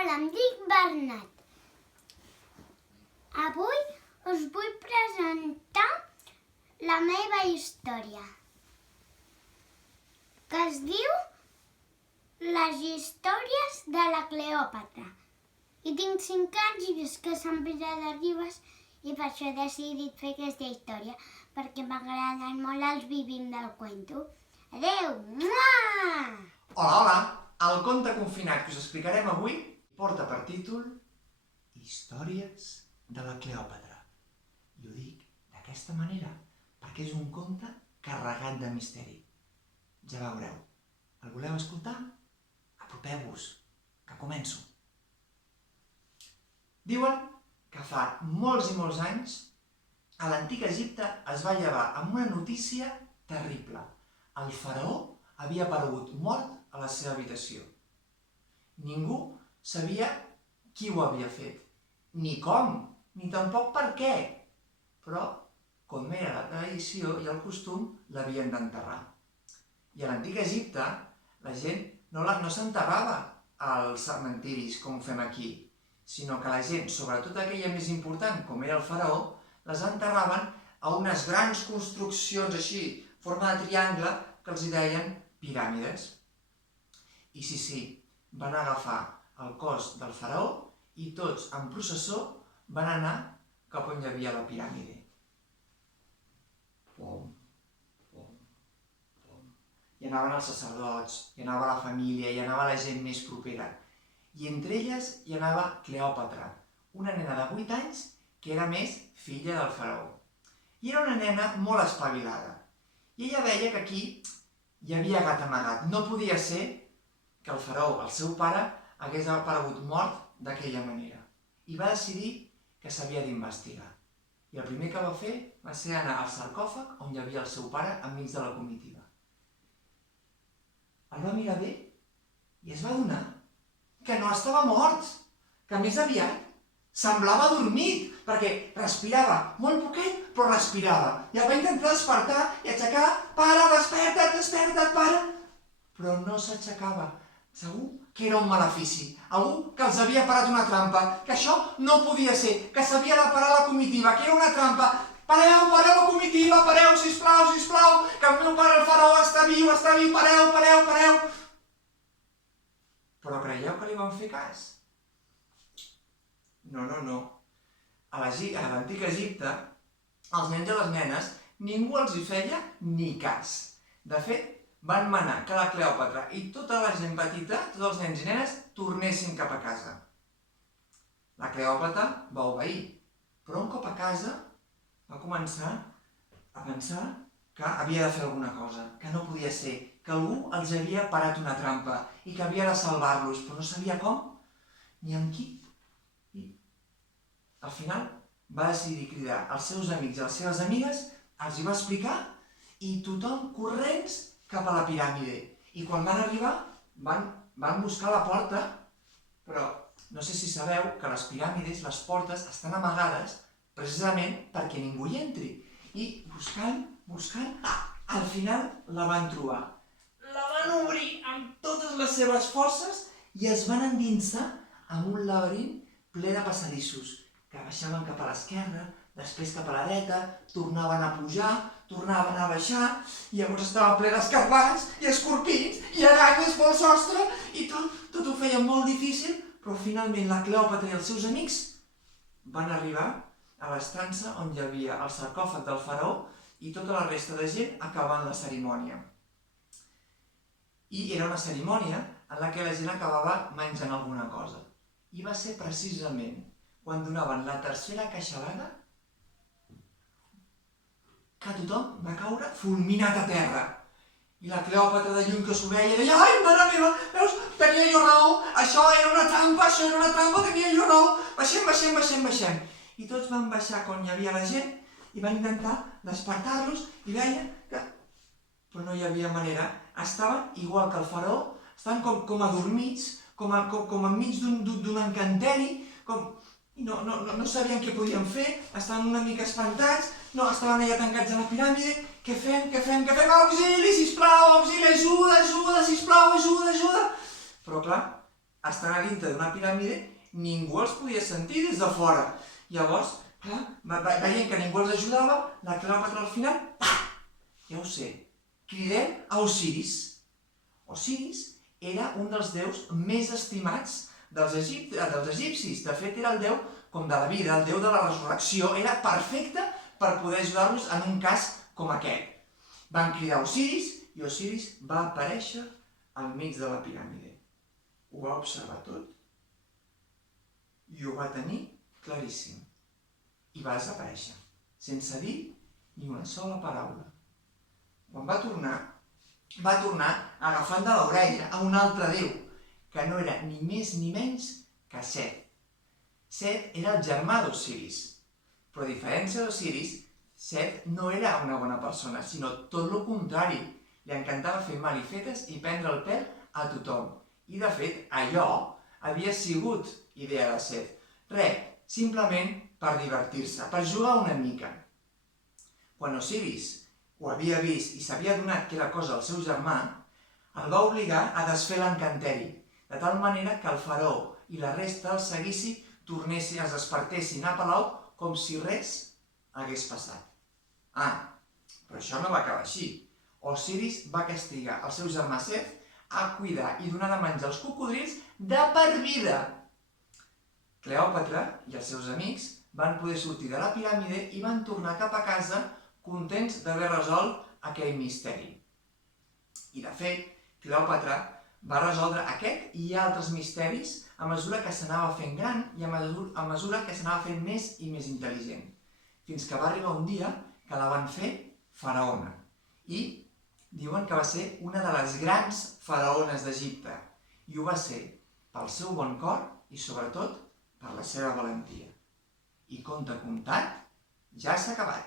Hola, em dic Bernat. Avui us vull presentar la meva història, que es diu Les històries de la Cleòpatra. I tinc 5 anys i visc a Sant Pere de Ribes i per això he decidit fer aquesta història, perquè m'agraden molt els vivim del cuento. Adeu! Mua! Hola, hola! El conte confinat que us explicarem avui porta per títol Històries de la Cleòpatra. I ho dic d'aquesta manera perquè és un conte carregat de misteri. Ja veureu. El voleu escoltar? Apropeu-vos, que començo. Diuen que fa molts i molts anys a l'antic Egipte es va llevar amb una notícia terrible. El faraó havia aparegut mort a la seva habitació. Ningú sabia qui ho havia fet, ni com, ni tampoc per què. Però, com era la tradició i el costum, l'havien d'enterrar. I a l'antic Egipte, la gent no s'enterrava als cementiris com ho fem aquí, sinó que la gent, sobretot aquella més important, com era el faraó, les enterraven a unes grans construccions així, forma de triangle, que els hi deien piràmides. I sí, van agafar el cos del faraó i tots en processó van anar cap on hi havia la piràmide. Pom, pom, pom. Hi anaven els sacerdots, hi anava la família, hi anava la gent més propera. I entre elles hi anava Cleòpatra, una nena de 8 anys que era més filla del faraó. I era una nena molt espavilada. I ella veia que aquí hi havia gat amagat. No podia ser que el faraó, el seu pare, hagués aparegut mort d'aquella manera. I va decidir que s'havia d'investigar. I el primer que va fer va ser anar al sarcòfag on hi havia el seu pare enmig de la comitiva. El va mirar bé i es va adonar que no estava mort, que més aviat semblava dormit, perquè respirava molt poquet, però respirava. I el va intentar despertar i aixecar, pare, desperta't, desperta't, pare. Però no s'aixecava. Segur que era un malefici, algú que els havia parat una trampa, que això no podia ser, que s'havia de parar la comitiva, que era una trampa. Pareu, pareu la comitiva, pareu, sisplau, sisplau, que el meu pare el faraó està viu, pareu, pareu, pareu. Però creieu que li van fer cas? No. A l'antic Egipte, els nens i les nenes, ningú els hi feia ni cas. De fet, van manar que la Cleòpatra i tota la gent petita, tots els nens i nenes, tornessin cap a casa. La Cleòpatra va obeir, però un cop a casa va començar a pensar que havia de fer alguna cosa, que no podia ser, que algú els havia parat una trampa i que havia de salvar-los, però no sabia com ni amb qui. I al final va decidir cridar els seus amics i les seves amigues, els hi va explicar i tothom corrents cap a la piràmide. I quan van arribar van buscar la porta, però no sé si sabeu que les piràmides, les portes, estan amagades precisament perquè ningú hi entri. I buscant, al final la van trobar. La van obrir amb totes les seves forces i es van endinsar en un laberint ple de passadissos, que baixaven cap a l'esquerra, després cap a la dreta, tornaven a pujar, tornaven a baixar, i llavors estava ple d'escarpats i escorpins i aranyes pel sostre, i tot ho feia molt difícil, però finalment la Cleòpatra i els seus amics van arribar a l'estança on hi havia el sarcòfag del faraó i tota la resta de gent acabant la cerimònia. I era una cerimònia en la que la gent acabava menjant alguna cosa. I va ser precisament quan donaven la tercera queixalada que tothom va caure fulminat a terra. I la Cleòpatra de lluny que s'ho veia deia: ai, mare meva, veus, tenia jo raó, això era una trampa, tenia jo raó, baixem. I tots van baixar quan hi havia la gent i van intentar despertar-los i veien que... Però no hi havia manera. Estaven igual que el faraó, estaven com adormits, com enmig d'un encanteri, i no sabien què podien fer, estaven una mica espantats, estaven allà tancats a la piràmide. Què fem? Auxili, sisplau, auxili, ajuda, sisplau, ajuda. Però clar, estan a dintre d'una piràmide, ningú els podia sentir des de fora. Llavors, veient que ningú els ajudava, la Cleòpatra al final, ja ho sé, cridem a Osiris. Osiris era un dels déus més estimats dels egipcis. De fet, era el déu com de la vida, el déu de la resurrecció. Era perfecte per poder ajudar-los en un cas com aquest. Van cridar Osiris i Osiris va aparèixer al mig de la piràmide. Ho va observar tot i ho va tenir claríssim. I va desaparèixer, sense dir ni una sola paraula. Quan va tornar agafant de l'orella a un altre déu, que no era ni més ni menys que Set. Set era el germà d'Osiris, però a diferència d'Osiris, Set no era una bona persona, sinó tot el contrari. Li encantava fer malifetes i prendre el pèl a tothom. I de fet, allò havia sigut idea de Set. Res, simplement per divertir-se, per jugar una mica. Quan Osiris ho havia vist i s'havia adonat que era cosa del seu germà, el va obligar a desfer l'encanteri, de tal manera que el faraó i la resta el seguissin, es despertessin a palau com si res hagués passat. Però això no va acabar així. Osiris va castigar el seu germà Set a cuidar i donar de menjar als cocodrils de per vida. Cleòpatra i els seus amics van poder sortir de la piràmide i van tornar cap a casa contents d'haver resolt aquell misteri. I de fet, Cleòpatra va resoldre aquest i altres misteris a mesura que s'anava fent gran i a mesura que s'anava fent més i més intel·ligent. Fins que va arribar un dia que la van fer faraona. I diuen que va ser una de les grans faraones d'Egipte. I ho va ser pel seu bon cor i, sobretot, per la seva valentia. I conte contat, ja s'ha acabat.